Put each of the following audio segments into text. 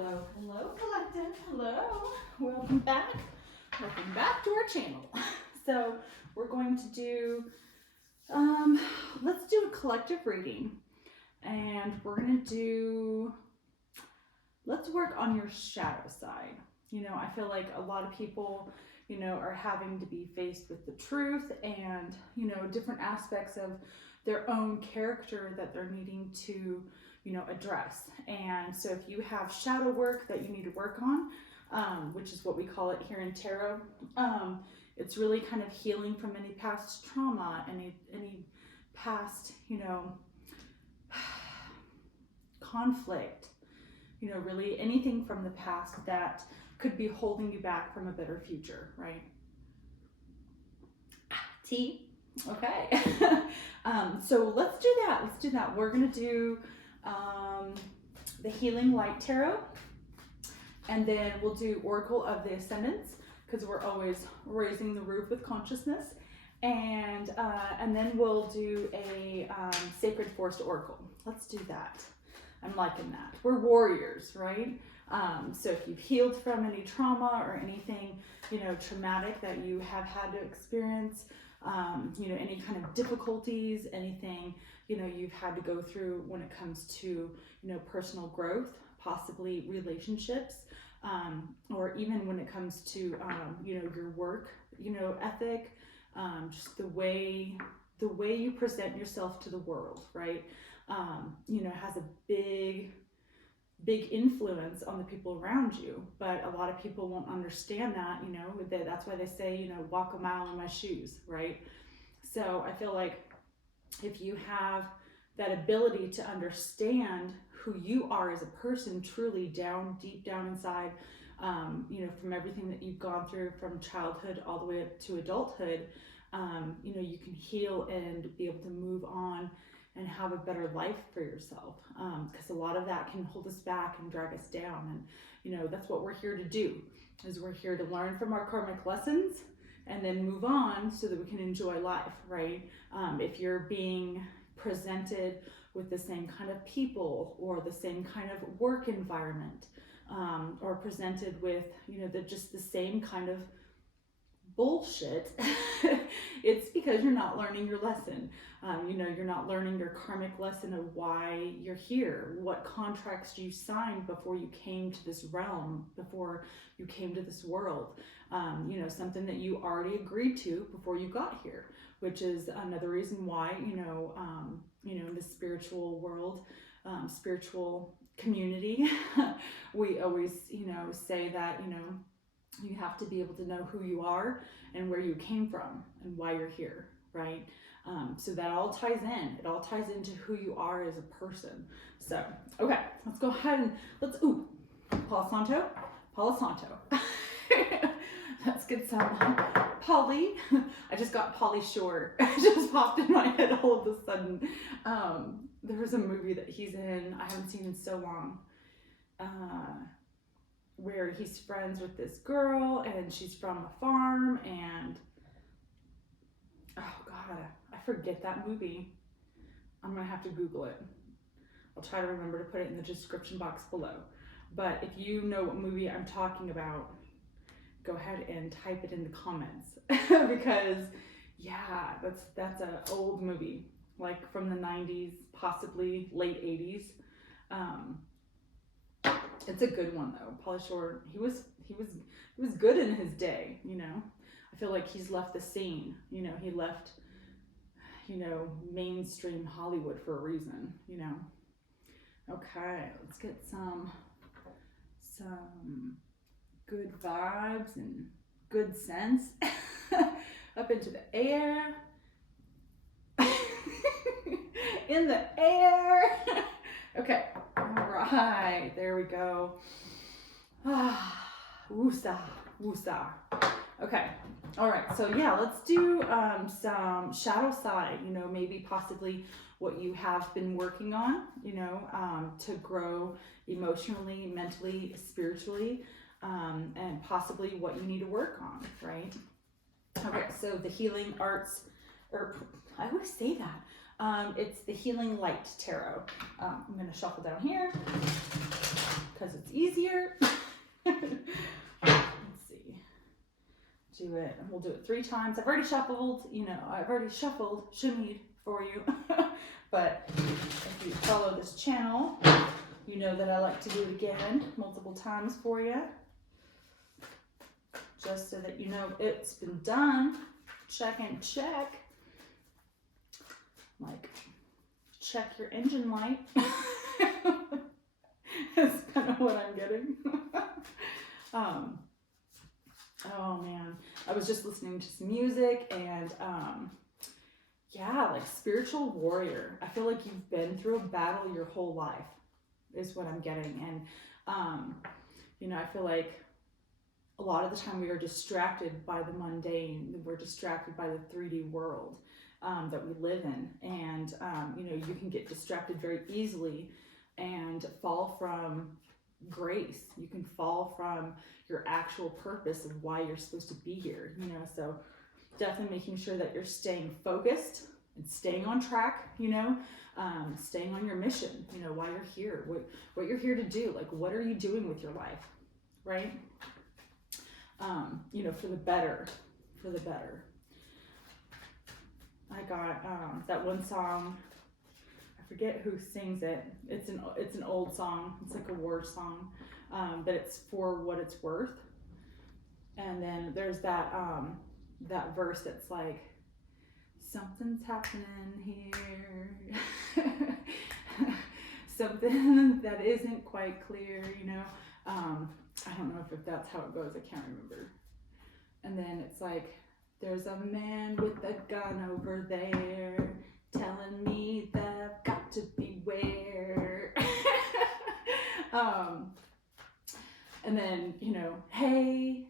Hello, hello, collective. Hello. Welcome back. Welcome back to our channel. So we're going to do, let's do a collective reading. And we're going to do, let's work on your shadow side. You know, I feel like a lot of people, you know, are having to be faced with the truth and, you know, different aspects of their own character that they're needing to, you know, address. And so if you have shadow work that you need to work on, which is what we call it here in tarot, it's really kind of healing from any past trauma, any past, you know, conflict, you know, really anything from the past that could be holding you back from a better future, right? Tea. Okay. So let's do that. Let's do that. We're going to do the Healing Light Tarot, and then we'll do Oracle of the Ascendants, because we're always raising the roof with consciousness, and then we'll do a Sacred Forest Oracle. Let's do that. I'm liking that. We're warriors, right? So if you've healed from any trauma or anything, you know, traumatic that you have had to experience, you know, any kind of difficulties, anything, you know, you've had to go through when it comes to, you know, personal growth, possibly relationships, or even when it comes to, you know, your work, you know, ethic, just the way you present yourself to the world, right? You know, has a big influence on the people around you, but a lot of people won't understand that, you know, that's why they say, you know, walk a mile in my shoes, right? So I feel like if you have that ability to understand who you are as a person, truly deep down inside, you know, from everything that you've gone through from childhood all the way up to adulthood, you know, you can heal and be able to move on and have a better life for yourself, because a lot of that can hold us back and drag us down. And you know, that's what we're here to do, is we're here to learn from our karmic lessons and then move on so that we can enjoy life, right? If you're being presented with the same kind of people or the same kind of work environment, or presented with, you know, just the same kind of bullshit, it's because you're not learning your lesson. You know, you're not learning your karmic lesson of why you're here, what contracts you signed before you came to this realm, before you came to this world. You know, something that you already agreed to before you got here, which is another reason why, you know, in the spiritual world, spiritual community, we always, you know, say that, you know, you have to be able to know who you are and where you came from and why you're here, right? So that all ties in. It all ties into who you are as a person. So, okay, let's go ahead and Palo Santo. Let's get some Polly. I just got Polly Shore. It just popped in my head all of a sudden. There was a movie that he's in, I haven't seen in so long, where he's friends with this girl and she's from a farm, and oh god, I forget that movie. I'm gonna have to Google it. I'll try to remember to put it in the description box below. But if you know what movie I'm talking about, go ahead and type it in the comments because yeah, that's an old movie, like from the 90s, possibly late 80s. It's a good one though. Pauly Shore, he was good in his day, you know. I feel like he's left the scene, you know, he left, you know, mainstream Hollywood for a reason, you know. Okay, let's get some good vibes and good sense up into the air. In the air. Okay, all right, there we go. Woosah, woosah. Okay, all right, so yeah, let's do some shadow side, you know, maybe possibly what you have been working on, you know, to grow emotionally, mentally, spiritually, and possibly what you need to work on, right? Okay, so the healing arts, or I always say that. It's the Healing Light Tarot. I'm going to shuffle down here because it's easy. easier. Let's see. Do it. And we'll do it 3 times. I've already shuffled, shimmied for you. But if you follow this channel, you know that I like to do it again multiple times for you. Just so that you know it's been done. Check and check. Like, check your engine light. That's kind of what I'm getting. Oh man, I was just listening to some music and yeah, like spiritual warrior. I feel like you've been through a battle your whole life is what I'm getting. And you know, I feel like a lot of the time we are distracted by the mundane. We're distracted by the 3D world that we live in. And you know, you can get distracted very easily and fall from grace. You can fall from your actual purpose of why you're supposed to be here, you know. So definitely making sure that you're staying focused and staying on track, you know, staying on your mission, you know, why you're here, what you're here to do, like what are you doing with your life, right? You know, for the better. I got that one song, I forget who sings it. It's an old song. It's like a war song, but it's For What It's Worth. And then there's that that verse that's like, something's happening here, something that isn't quite clear, you know. I don't know if that's how it goes. I can't remember. And then it's like, there's a man with a gun over there telling me that I've got to beware. And then, you know, hey,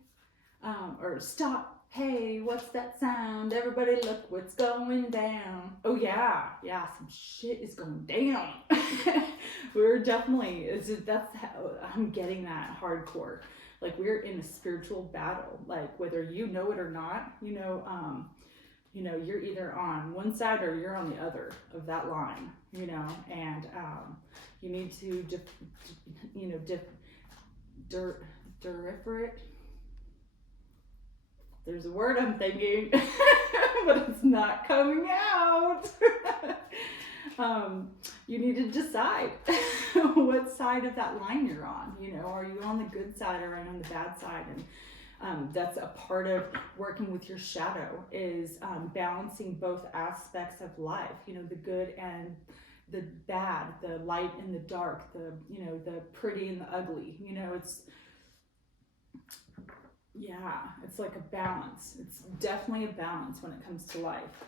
or stop, hey, what's that sound? Everybody look what's going down. Oh yeah, some shit is going down. We're definitely, that's how I'm getting that hardcore. Like we're in a spiritual battle, like whether you know it or not, you know, you're either on one side or you're on the other of that line, you know, and you need to, there's a word I'm thinking, but it's not coming out. You need to decide what side of that line you're on. You know, are you on the good side or are you on the bad side? And that's a part of working with your shadow is balancing both aspects of life. You know, the good and the bad, the light and the dark, the, you know, the pretty and the ugly. You know, it's like a balance. It's definitely a balance when it comes to life.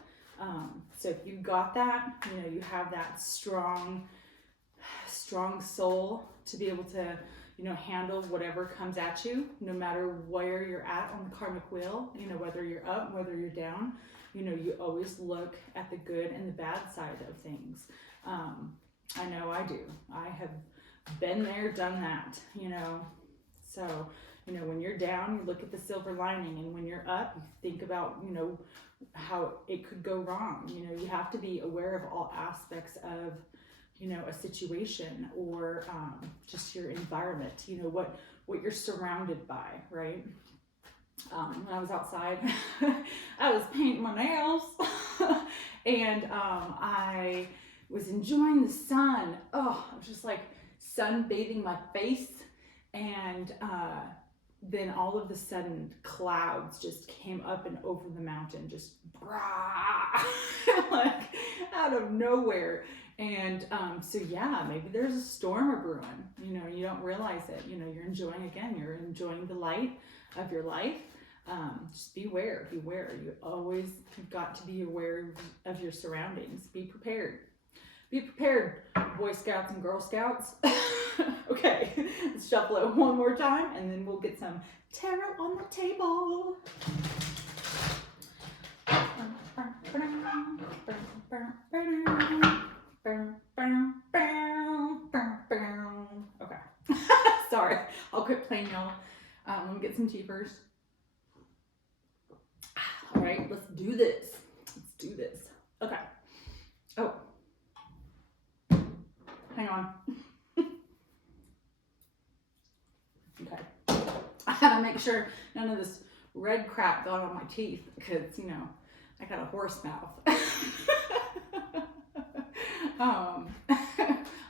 So if you got that, you know, you have that strong soul to be able to, you know, handle whatever comes at you, no matter where you're at on the karmic wheel, you know, whether you're up, whether you're down, you know, you always look at the good and the bad side of things. I know I do. I have been there, done that, you know. So, you know, when you're down, you look at the silver lining, and when you're up, you think about, you know, how it could go wrong. You know, you have to be aware of all aspects of, you know, a situation or just your environment, you know, what you're surrounded by, right? When I was outside, I was painting my nails and I was enjoying the sun. Oh, I was just like sunbathing my face, and then all of a sudden clouds just came up and over the mountain, just like out of nowhere. And so yeah, maybe there's a storm brewing, you know, you don't realize it, you know, you're enjoying the light of your life. Just beware. You've got to be aware of your surroundings. Be prepared, Boy Scouts and Girl Scouts. Okay, let's shuffle it one more time and then we'll get some tarot on the table. Okay. Sorry, I'll quit playing, y'all. Let me get some tea first. All right, let's do this. Okay. Oh. Hang on. I had to make sure none of this red crap got on my teeth because, you know, I got a horse mouth.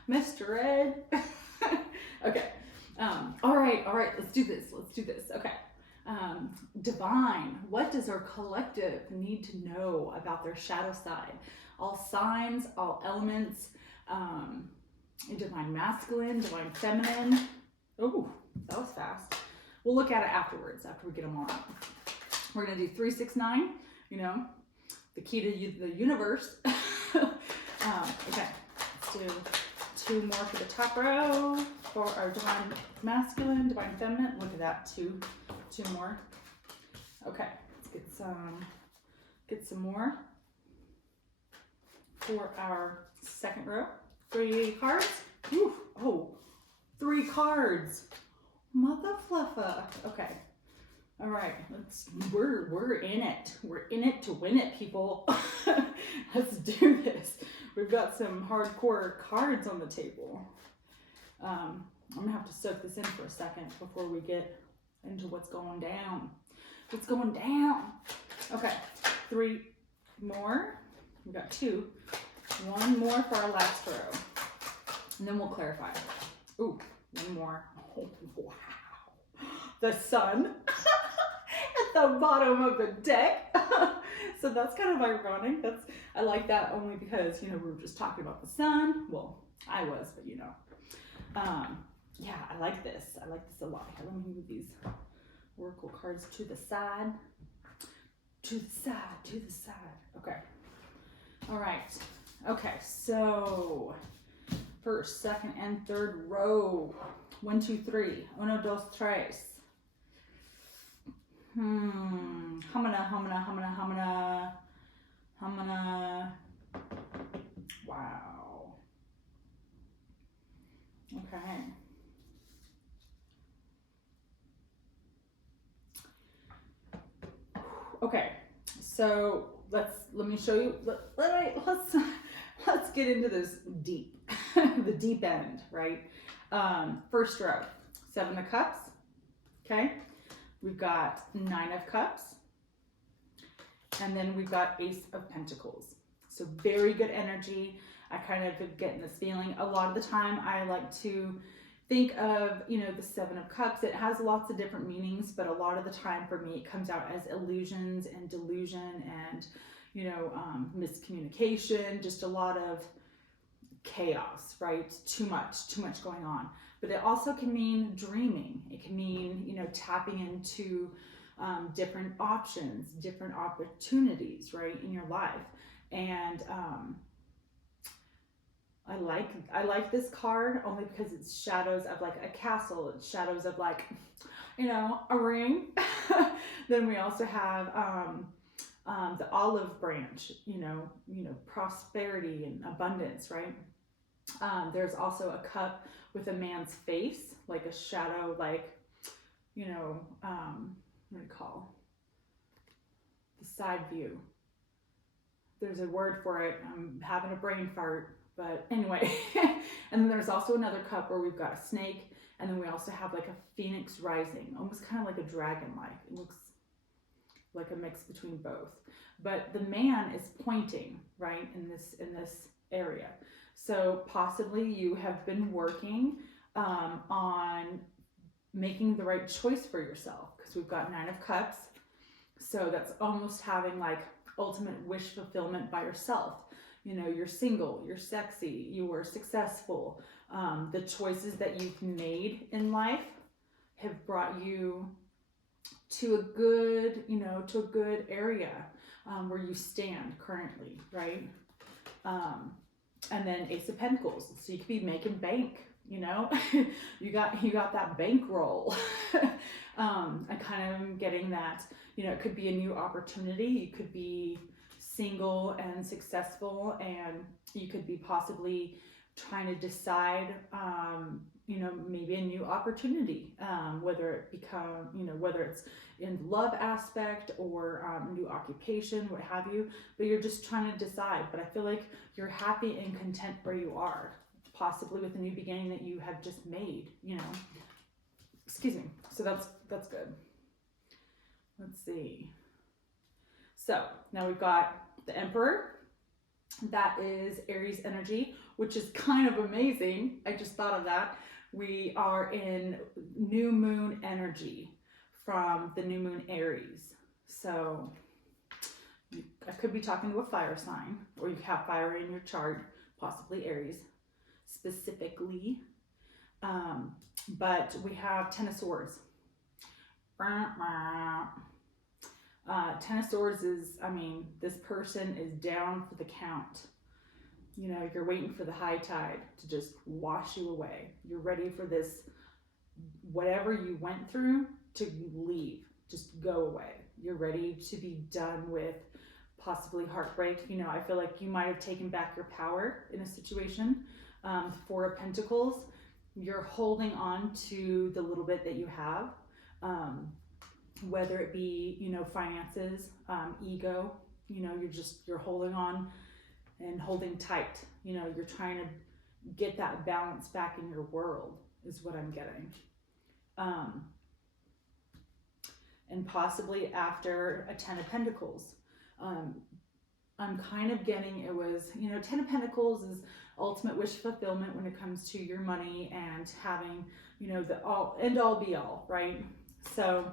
Mr. Red. Okay. All right. Let's do this. Okay. Divine. What does our collective need to know about their shadow side? All signs, all elements, divine masculine, divine feminine. Oh, that was fast. We'll look at it afterwards, after we get them all out. We're going to do 3, 6, 9, you know, the key to the universe. Okay, let's do 2 more for the top row for our divine masculine, divine feminine. Look at that, two more. Okay, let's get some more for our second row. 3 cards. Ooh, oh, 3 cards. Mother fluffer. Okay. All right. We're in it. We're in it to win it, people. Let's do this. We've got some hardcore cards on the table. I'm gonna have to soak this in for a second before we get into what's going down. What's going down? Okay. 3 more. We got 2. 1 more for our last row. And then we'll clarify. Ooh, 1 more. Oh, wow. The sun at the bottom of the deck. So that's kind of ironic. I like that only because, you know, we were just talking about the sun. Well, I was, but you know. Yeah, I like this. I like this a lot. Here, let me move these oracle cards to the side. To the side. Okay. All right. Okay, so first, second, and third row. 1, 2, 3. 1, 2, 3. Humana. Wow. Okay. Okay. So let me show you. Let's get into this deep, the deep end, right? First row, 7 of Cups. Okay. We've got 9 of Cups. And then we've got Ace of Pentacles. So very good energy. I kind of get this feeling. A lot of the time I like to think of, you know, the 7 of Cups. It has lots of different meanings, but a lot of the time for me, it comes out as illusions and delusion and, you know, miscommunication, just a lot of chaos, right? Too much going on. But it also can mean dreaming. It can mean, you know, tapping into different options, different opportunities, right, in your life. And I like this card only because it's shadows of like a castle. It's shadows of like, you know, a ring. Then we also have the olive branch, you know, prosperity and abundance, right? There's also a cup with a man's face, like a shadow, like, you know, what do you call the side view? There's a word for it. I'm having a brain fart, but anyway. And then there's also another cup where we've got a snake, and then we also have like a phoenix rising, almost kind of like a dragon-like. It looks like a mix between both. But the man is pointing, right, in this area. So possibly you have been working on making the right choice for yourself, because we've got 9 of Cups. So that's almost having like ultimate wish fulfillment by yourself. You know, you're single, you're sexy, you are successful. The choices that you've made in life have brought you to a good, you know, to a good area where you stand currently, right? And then Ace of Pentacles. So you could be making bank, you know, you got that bankroll. I kind of am getting that, you know, it could be a new opportunity. You could be single and successful, and you could be possibly trying to decide, you know, maybe a new opportunity, whether it's in love aspect or new occupation, what have you, but you're just trying to decide. But I feel like you're happy and content where you are, possibly with a new beginning that you have just made, you know. Excuse me. So that's good. Let's see. So now we've got the Emperor. That is Aries energy, which is kind of amazing. I just thought of that. We are in new moon energy from the new moon Aries. So I could be talking to a fire sign, or you have fire in your chart, possibly Aries specifically. But we have Ten of Swords. Ten of Swords is, I mean, this person is down for the count. You know, you're waiting for the high tide to just wash you away. You're ready for this, whatever you went through, to leave, just go away. You're ready to be done with possibly heartbreak. You know, I feel like you might have taken back your power in a situation. Four of Pentacles, you're holding on to the little bit that you have. Whether it be, you know, finances, ego, you know, you're holding on and holding tight. You know, you're trying to get that balance back in your world is what I'm getting. And possibly after a Ten of Pentacles, I'm kind of getting it was, you know, Ten of Pentacles is ultimate wish fulfillment when it comes to your money and having, you know, the all end all be all, right? So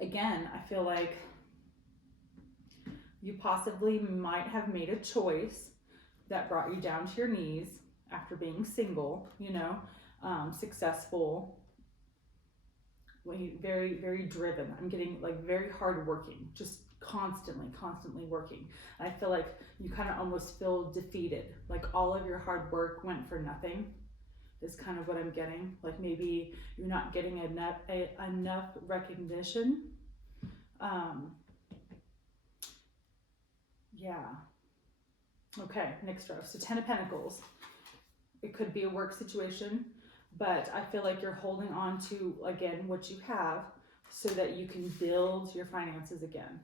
again, I feel like you possibly might have made a choice that brought you down to your knees after being single, you know, successful, very, very driven. I'm getting like very hardworking, just constantly working. I feel like you kind of almost feel defeated, like all of your hard work went for nothing. Is kind of what I'm getting. Like maybe you're not getting enough recognition. Yeah. Okay, next row. So Ten of Pentacles. It could be a work situation, but I feel like you're holding on to, again, what you have so that you can build your finances again.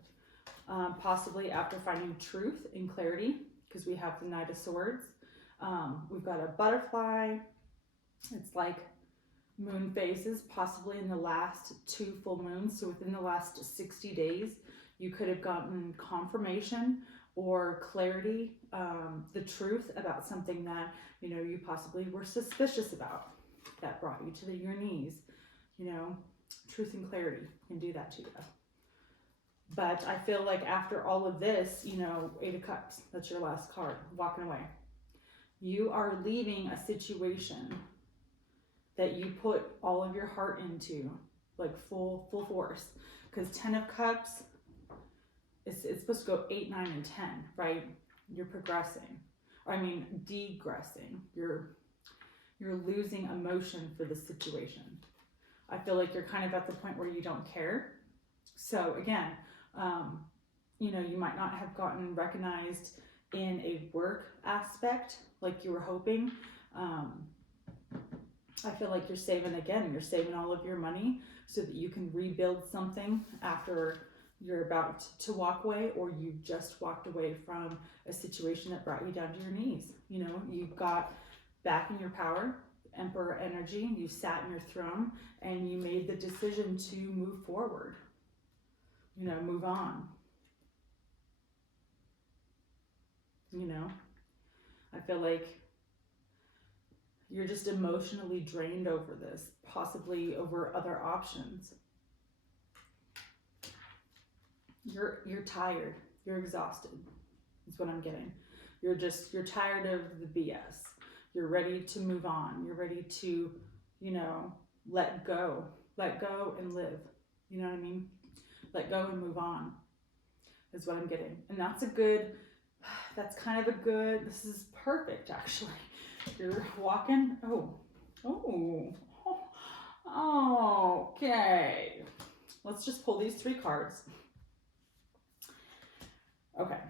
Possibly after finding truth and clarity, because we have the Knight of Swords. We've got a butterfly. It's like moon phases, possibly in the last 2 full moons. So within the last 60 days, you could have gotten confirmation or clarity, the truth about something that, you know, you possibly were suspicious about that brought you to your knees. You know, truth and clarity can do that to you. But I feel like after all of this, you know, 8 of Cups, that's your last card, walking away. You are leaving a situation that you put all of your heart into, like full force. Because 10 of Cups, it's supposed to go 8, 9, and 10, right? You're progressing. Or I mean, degressing. You're losing emotion for the situation. I feel like you're kind of at the point where you don't care. So again, you know, you might not have gotten recognized in a work aspect like you were hoping. I feel like you're saving all of your money so that you can rebuild something after you're about to walk away, or you just walked away from a situation that brought you down to your knees. You know, you got back in your power, Emperor energy, you sat in your throne and you made the decision to move forward, you know, move on. You know, I feel like you're just emotionally drained over this, possibly over other options. You're tired. You're exhausted. That's what I'm getting. You're tired of the BS. You're ready to move on. You're ready to, you know, let go and live. You know what I mean? Let go and move on is what I'm getting. And that's kind of a good, this is perfect actually. You're walking, okay. Let's just pull these 3 cards. Okay,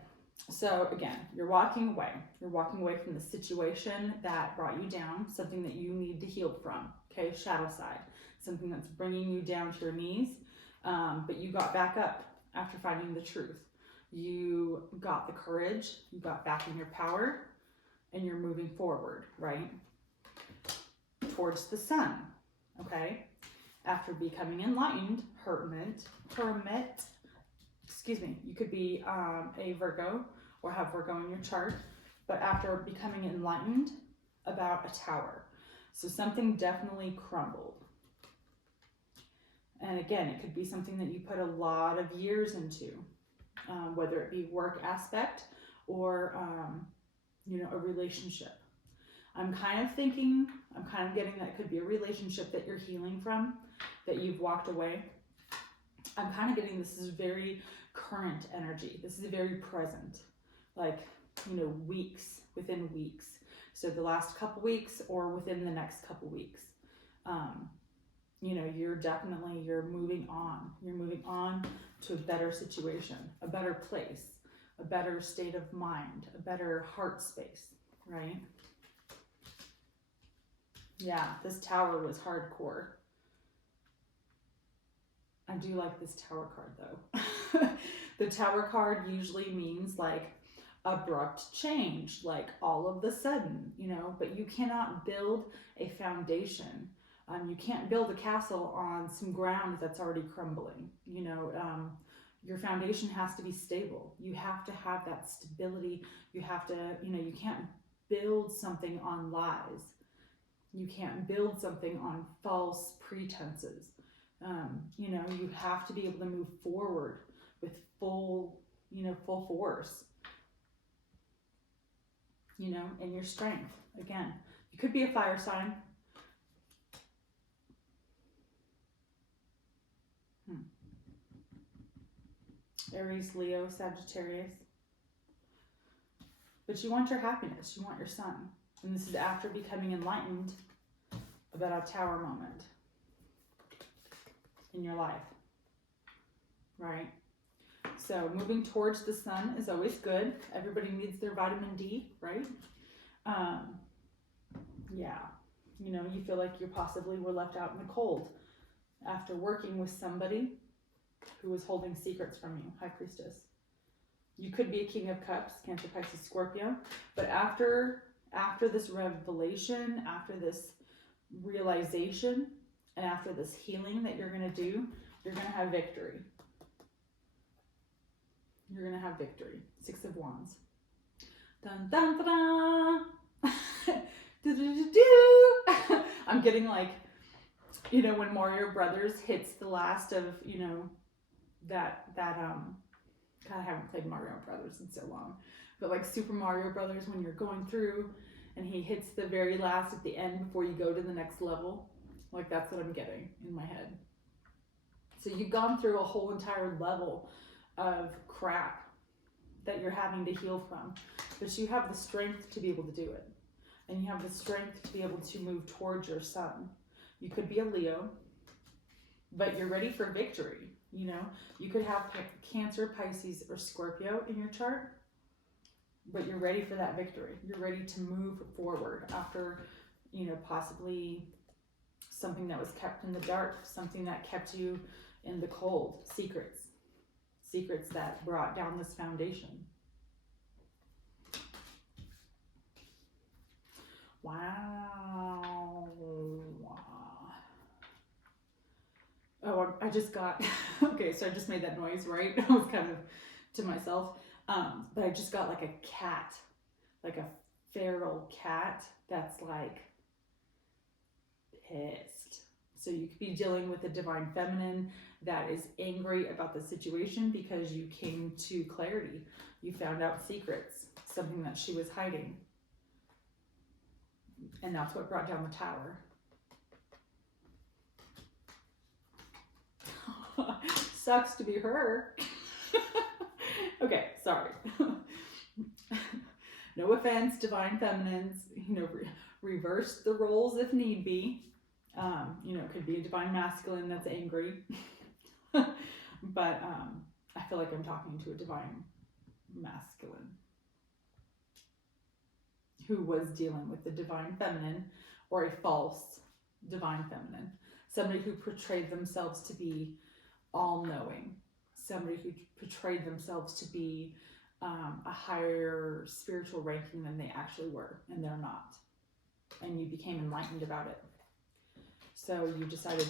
so again, you're walking away. You're walking away from the situation that brought you down, something that you need to heal from, okay? Shadow side, something that's bringing you down to your knees, but you got back up after finding the truth. You got the courage, you got back in your power, and you're moving forward, right? Towards the sun. okay? After becoming enlightened, hermit, excuse me, you could be a Virgo or have Virgo in your chart, but after becoming enlightened, about a tower. So something definitely crumbled. And again, it could be something that you put a lot of years into, whether it be work aspect or, a relationship. I'm kind of getting that it could be a relationship that you're healing from, that you've walked away. I'm kind of getting this is very current energy. This is very present, like, weeks, within weeks. So the last couple weeks or within the next couple weeks. You're moving on. You're moving on to a better situation, a better place, a better state of mind, a better heart space, right? Yeah, this tower was hardcore. I do like this tower card though. The tower card usually means like abrupt change, like all of the sudden, but you cannot build a foundation. You can't build a castle on some ground that's already crumbling. Your foundation has to be stable. You have to have that stability. You have to, you can't build something on lies. You can't build something on false pretenses. You have to be able to move forward with full force, and your strength. Again, you could be a fire sign. Aries, Leo, Sagittarius. But you want your happiness. You want your sun. And this is after becoming enlightened about a tower moment in your life, right? So moving towards the sun is always good. Everybody needs their vitamin D, right? You feel like you possibly were left out in the cold after working with somebody who was holding secrets from you, High Priestess. You could be a King of Cups, Cancer, Pisces, Scorpio, but after this revelation, after this realization, and after this healing that you're going to do, you're going to have victory. You're going to have victory. 6 of Wands. Dun, dun, dun, dun. Do, do, do, do. I'm getting like, when Mario Brothers hits the last of, God, I haven't played Mario Brothers in so long, but like Super Mario Brothers, when you're going through and he hits the very last at the end before you go to the next level, like that's what I'm getting in my head. So you've gone through a whole entire level of crap that you're having to heal from, but you have the strength to be able to do it, and you have the strength to be able to move towards your sun. You could be a Leo, but you're ready for victory. You could have Cancer, Pisces, or Scorpio in your chart, but you're ready for that victory. You're ready to move forward after, possibly something that was kept in the dark, something that kept you in the cold, secrets that brought down this foundation. Wow. Oh, I just got, okay, so I just made that noise, right? I was kind of to myself. But I just got like a cat, like a feral cat that's like pissed. So you could be dealing with a divine feminine that is angry about the situation because you came to clarity. You found out secrets, something that she was hiding. And that's what brought down the tower. Sucks to be her. Okay, sorry. No offense, divine feminines. Reverse the roles if need be. It could be a divine masculine that's angry. But I feel like I'm talking to a divine masculine who was dealing with the divine feminine or a false divine feminine. Somebody who portrayed themselves to be all-knowing. Somebody who portrayed themselves to be a higher spiritual ranking than they actually were, and they're not. And you became enlightened about it. So you decided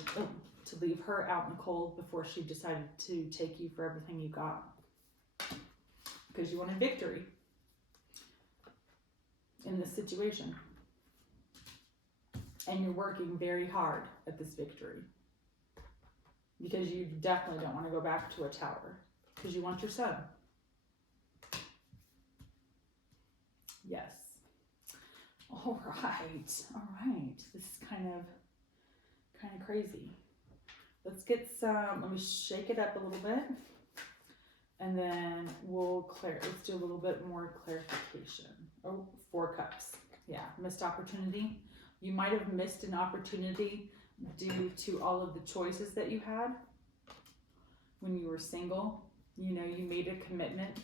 to leave her out in the cold before she decided to take you for everything you got. Because you wanted victory in this situation. And you're working very hard at this victory. Because you definitely don't want to go back to a tower. Because you want your son. Yes. All right. This is kind of crazy. Let's get some, let me shake it up a little bit. And then let's do a little bit more clarification. Oh, 4 cups. Yeah, missed opportunity. You might have missed an opportunity due to all of the choices that you had when you were single. You know, you made a commitment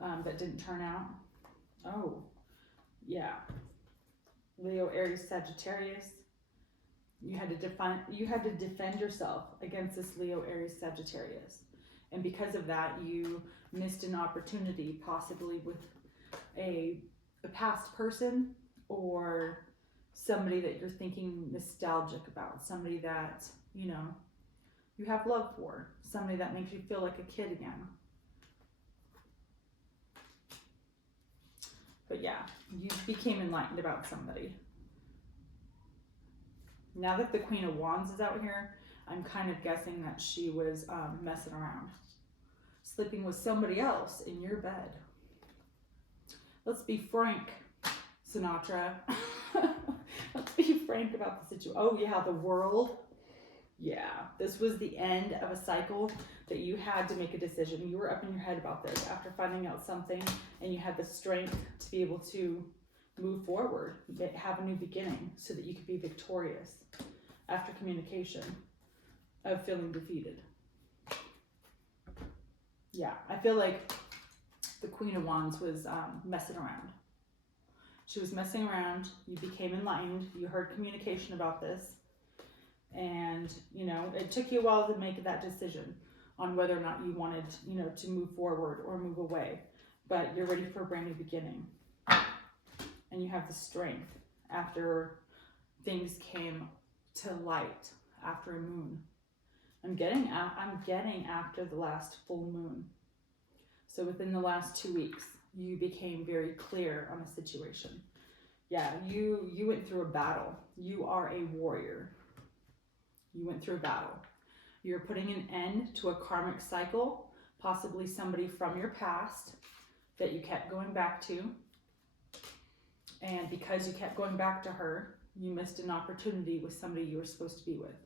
that didn't turn out. Oh, yeah. Leo, Aries, Sagittarius. You had to defend yourself against this Leo, Aries, Sagittarius. And because of that, you missed an opportunity, possibly with a past person or somebody that you're thinking nostalgic about, somebody that, you know, you have love for, somebody that makes you feel like a kid again. But yeah, you became enlightened about somebody. Now that the Queen of Wands is out here, I'm kind of guessing that she was messing around, sleeping with somebody else in your bed. Let's be frank, Sinatra. Let's be frank about the situation. Oh yeah, the World. Yeah, this was the end of a cycle that you had to make a decision. You were up in your head about this after finding out something, and you had the strength to be able to move forward, have a new beginning so that you could be victorious after communication of feeling defeated. Yeah, I feel like the Queen of Wands was messing around. She was messing around. You became enlightened. You heard communication about this. And, you know, it took you a while to make that decision on whether or not you wanted, you know, to move forward or move away. But you're ready for a brand new beginning. And you have the strength after things came to light, after a moon. I'm getting after the last full moon. So within the last 2 weeks, you became very clear on a situation. Yeah, you went through a battle. You are a warrior. You went through a battle. You're putting an end to a karmic cycle, possibly somebody from your past that you kept going back to. And because you kept going back to her, you missed an opportunity with somebody you were supposed to be with.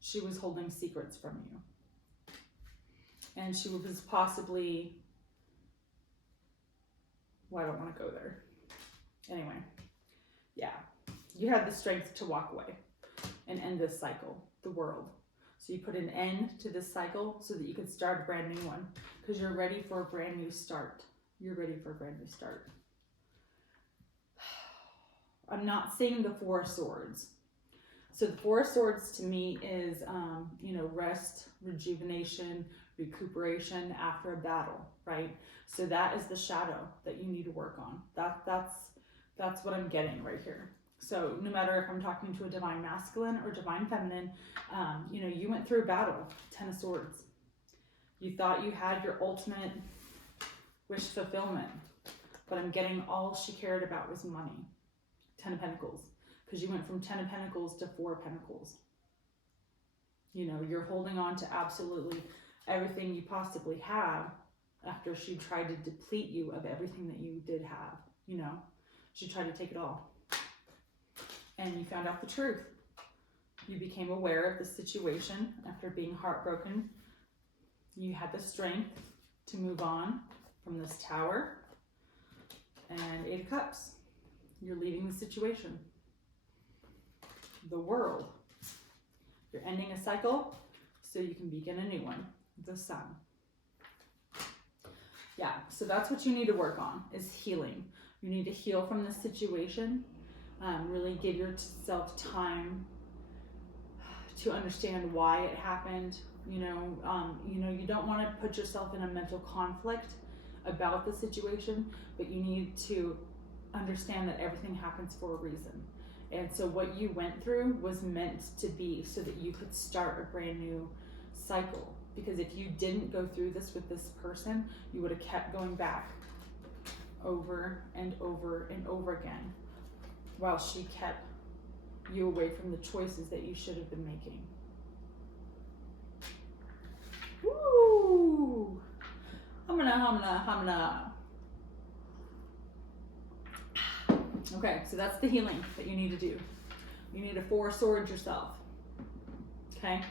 She was holding secrets from you. And she was possibly, well, I don't want to go there. Anyway, yeah. You had the strength to walk away and end this cycle, the World. So you put an end to this cycle so that you could start a brand new one because you're ready for a brand new start. You're ready for a brand new start. I'm not seeing the 4 of Swords. So the 4 of Swords to me is, you know, rest, rejuvenation, recuperation after a battle, right? So that is the shadow that you need to work on. That's what I'm getting right here. So no matter if I'm talking to a divine masculine or divine feminine, you know, you went through a battle, 10 of Swords. You thought you had your ultimate wish fulfillment, but I'm getting all she cared about was money, 10 of Pentacles, because you went from 10 of Pentacles to 4 of Pentacles. You know, you're holding on to absolutely everything you possibly have after she tried to deplete you of everything that you did have, you know. She tried to take it all. And you found out the truth. You became aware of the situation after being heartbroken. You had the strength to move on from this Tower. And 8 of Cups. You're leaving the situation. The World. You're ending a cycle so you can begin a new one. The Sun. Yeah, so that's what you need to work on, is healing. You need to heal from this situation. Really give yourself time to understand why it happened. You know, you don't want to put yourself in a mental conflict about the situation, but you need to understand that everything happens for a reason. And so what you went through was meant to be so that you could start a brand new cycle. Because if you didn't go through this with this person, you would have kept going back over and over and over again while she kept you away from the choices that you should have been making. Woo! Hamna. Okay, so that's the healing that you need to do. You need to four sword yourself. Okay?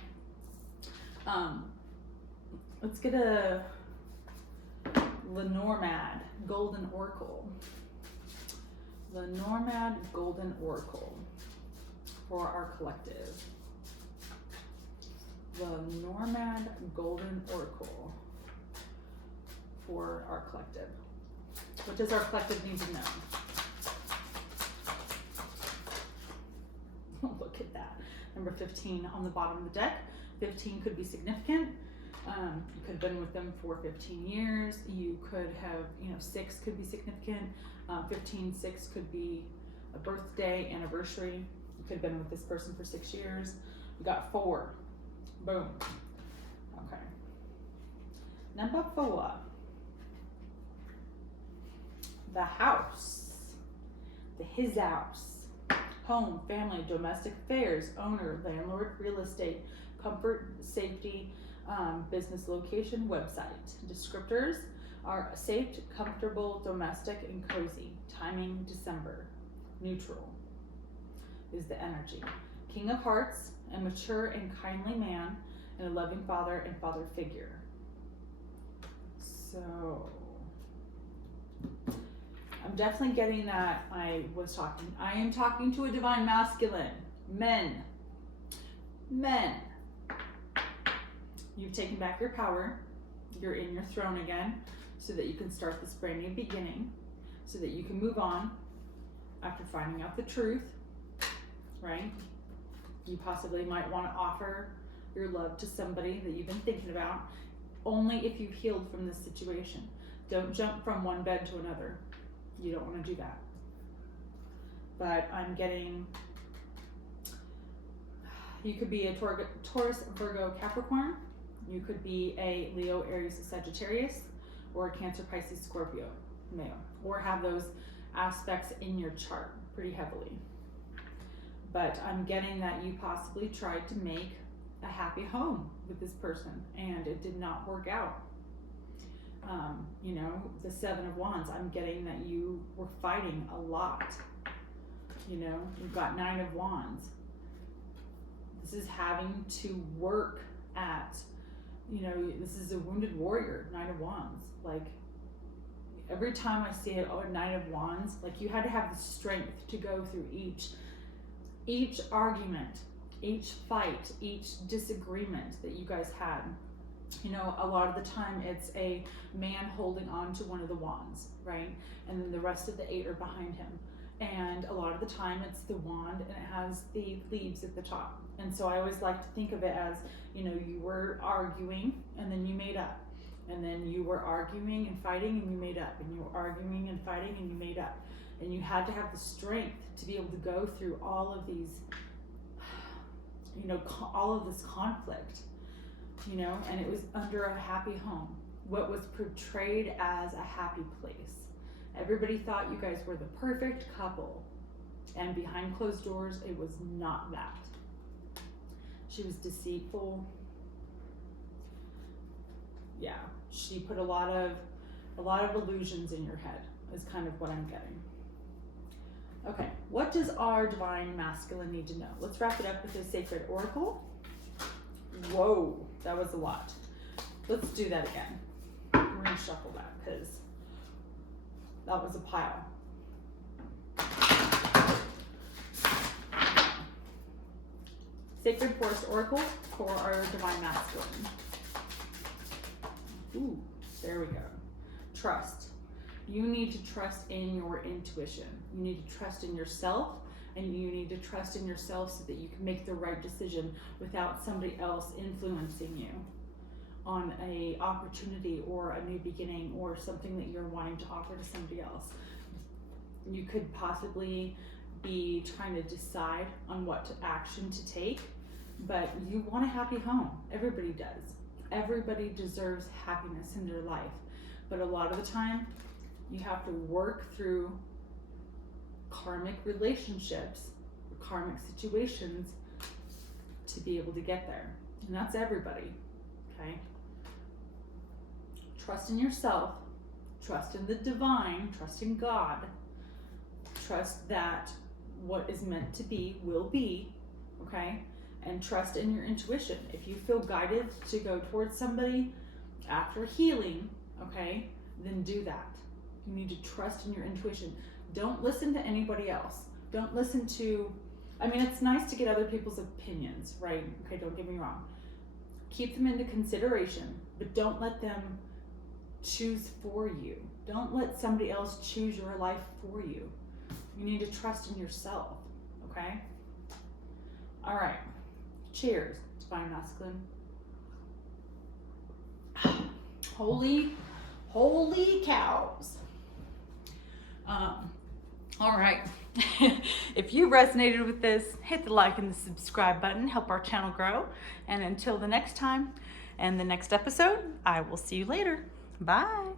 Let's get a Lenormand Golden Oracle. Lenormand Golden Oracle for our collective. Lenormand Golden Oracle for our collective. What does our collective need to know? Look at that. Number 15 on the bottom of the deck. 15 could be significant. You could have been with them for 15 years. You could have, 6 could be significant. 15, 6 could be a birthday, anniversary. You could have been with this person for 6 years. We got 4. Boom. Okay. Number 4. The house. His house. Home, family, domestic affairs, owner, landlord, real estate, comfort, safety, business location, website. Descriptors are safe, comfortable, domestic, and cozy. Timing, December. Neutral is the energy. King of Hearts, a mature and kindly man, and a loving father and father figure. So I'm definitely getting that. I am talking to a divine masculine. Men. You've taken back your power. You're in your throne again so that you can start this brand new beginning, so that you can move on after finding out the truth, right? You possibly might want to offer your love to somebody that you've been thinking about, only if you've healed from this situation. Don't jump from one bed to another. You don't want to do that. But I'm getting, you could be a Taurus, Virgo, Capricorn. You could be a Leo, Aries, Sagittarius, or a Cancer, Pisces, Scorpio, male, or have those aspects in your chart pretty heavily. But I'm getting that you possibly tried to make a happy home with this person and it did not work out. The 7 of Wands, I'm getting that you were fighting a lot. You've got 9 of Wands. This is having to work at, this is a wounded warrior, 9 of Wands. Like, every time I see it, 9 of Wands, like you had to have the strength to go through each argument, each fight, each disagreement that you guys had. A lot of the time it's a man holding on to one of the wands, right? And then the rest of the 8 are behind him. And a lot of the time it's the wand and it has the leaves at the top. And so I always like to think of it as, you were arguing and then you made up. And then you were arguing and fighting and you made up. And you were arguing and fighting and you made up. And you had to have the strength to be able to go through all of these, all of this conflict. And it was under a happy home. What was portrayed as a happy place. Everybody thought you guys were the perfect couple. And behind closed doors, it was not that. She was deceitful. Yeah, she put a lot of illusions in your head is kind of what I'm getting. Okay, what does our divine masculine need to know? Let's wrap it up with a sacred oracle. Whoa, that was a lot. Let's do that again. We're gonna shuffle that because that was a pile. Sacred Forest Oracle for our divine masculine. Ooh, there we go. Trust. You need to trust in your intuition. You need to trust in yourself, and you need to trust in yourself so that you can make the right decision without somebody else influencing you on a opportunity or a new beginning or something that you're wanting to offer to somebody else. You could possibly be trying to decide on what action to take, but you want a happy home. Everybody does. Everybody deserves happiness in their life. But a lot of the time, you have to work through karmic relationships, karmic situations to be able to get there. And that's everybody, okay? Trust in yourself, trust in the divine, trust in God, trust that what is meant to be will be, okay? And trust in your intuition. If you feel guided to go towards somebody after healing, okay, then do that. You need to trust in your intuition. Don't listen to anybody else. Don't listen to, I mean, it's nice to get other people's opinions, right? Okay, don't get me wrong. Keep them into consideration, but don't let them choose for you. Don't let somebody else choose your life for you. You need to trust in yourself, okay? All right. Cheers, Divine Masculine. Holy cows. All right. If you resonated with this, hit the like and the subscribe button. Help our channel grow. And until the next time and the next episode, I will see you later. Bye.